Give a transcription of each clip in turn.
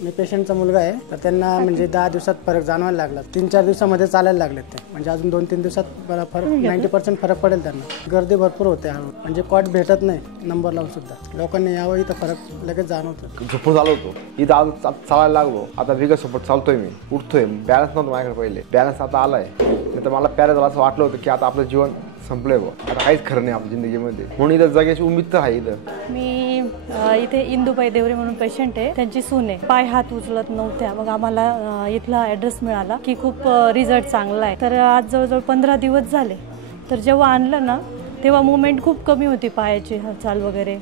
मी पेशंटचा मुलगा आहे, तर त्यांना म्हणजे 10 दिवसात फरक जाणवायला लागला। 3-4 दिवसामध्ये चालायला लागलेत ते, म्हणजे अजून 2-3 दिवसात मला फरक 90% फरक पडेल त्यांना। गर्दी भरपूर होते, म्हणजे कॉट भेटत नाही नंबर लावून सुद्धा। लोकांनी यावं, इथं फरक लगेच जाणवतो। झोपून चालू होतो, इथं आज चालायला लागलो, आता बिगर सोबत चालतोय मी, उठतोय। बॅलन्स नव्हतं माझ्याकडे पहिले, बॅलन्स आता आलाय। नाही तर मला पॅरा झाला असं वाटलं होतं की आता आपलं जीवन संपलंय बघ, आता काहीच खरं नाही आपल्या जिंदगीमध्ये। म्हणून इथं जगायची उम्मीद तर आहे इथं। मी इथे इंदुबाई देवरे म्हणून पेशंट आहे, त्यांची सून आहे। पाय हात उचलत नव्हत्या, मग आम्हाला इथला ॲड्रेस मिळाला की खूप रिझल्ट चांगला आहे। तर आज जवळजवळ 15 दिवस झाले। तर जेव्हा आणलं ना तेव्हा मुवमेंट खूप कमी होती पायाची, हालचाल वगैरे,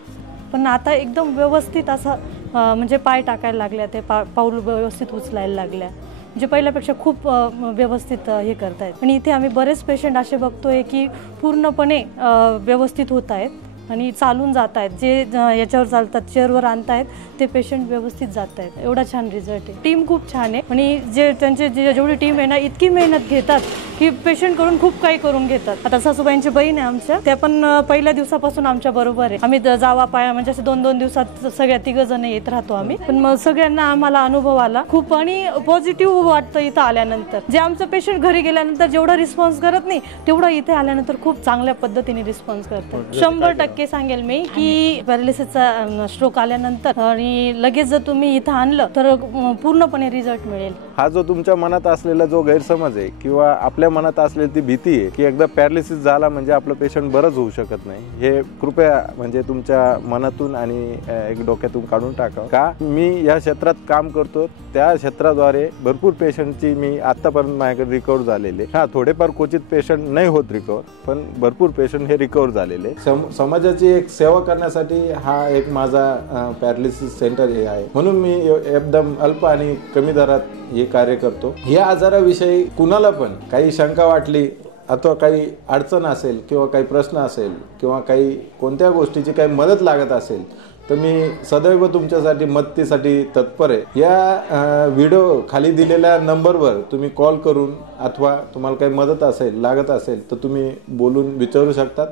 पण आता एकदम व्यवस्थित असं म्हणजे पाय टाकायला लागल्या, ते पाऊल व्यवस्थित उचलायला लागल्या, म्हणजे पहिल्यापेक्षा खूप व्यवस्थित हे करतायत। आणि इथे आम्ही बरेच पेशंट असे बघतोय की पूर्णपणे व्यवस्थित होत आहेत आणि चालून जात आहेत। जे याच्यावर चालतात, चेअरवर आणतायत, ते पेशंट व्यवस्थित जात आहेत। एवढा छान रिझल्ट आहे। टीम खूप छान आहे आणि जे त्यांचे जेवढी टीम आहे ना, इतकी मेहनत घेतात की पेशंट कडून खूप काही करून घेतात। आता सासूबाईंची बहीण आहे आमच्या, त्या पण पहिल्या दिवसापासून आमच्या बरोबर आहे। आम्ही जावा पाया म्हणजे असे 2-2 दिवसात सगळ्या 3 जण येत राहतो आम्ही, पण मग सगळ्यांना आम्हाला अनुभव आला खूप आणि पॉझिटिव्ह वाटतं इथं आल्यानंतर। जे आमचं पेशंट घरी गेल्यानंतर जेवढा रिस्पॉन्स करत नाही, तेवढा इथे आल्यानंतर खूप चांगल्या पद्धतीने रिस्पॉन्स करतात। 100% सांगेल मी की पॅरालिसिसचा स्ट्रोक आल्यानंतर आणि लगेच जर तुम्ही इथं आणलं तर पूर्णपणे रिझल्ट मिळेल। हा जो तुमच्या मनात असलेला जो गैरसमज आहे किंवा आपल्या मनात असलेली ती भीती आहे की एकदा पॅरालिसिस झाला म्हणजे आपलं पेशंट बरंच होऊ शकत नाही, हे कृपया म्हणजे तुमच्या मनातून आणि एक डोक्यातून काढून टाका। का मी या क्षेत्रात काम करतो, त्या क्षेत्राद्वारे भरपूर पेशंटची मी आतापर्यंत माझ्याकडे रिकवर झालेले। थोडेफार क्वचित पेशंट नाही होत रिकवर, पण भरपूर पेशंट हे रिकवर झालेले। समाजाची एक सेवा करण्यासाठी हा एक माझा पॅरालिसिस सेंटर हे आहे, म्हणून मी एकदम अल्प आणि कमी दरात हे कार्य करतो। या आजाराविषयी कुणाला पण काही शंका वाटली अथवा काही अडचण असेल किंवा काही प्रश्न असेल किंवा काही कोणत्या गोष्टीची काही मदत लागत असेल तर मी सदैव तुमच्यासाठी मदतीसाठी तत्पर आहे। या व्हिडिओ खाली दिलेल्या नंबरवर तुम्ही कॉल करून अथवा तुम्हाला काही मदत असेल लागत असेल तर तुम्ही बोलून विचारू शकता।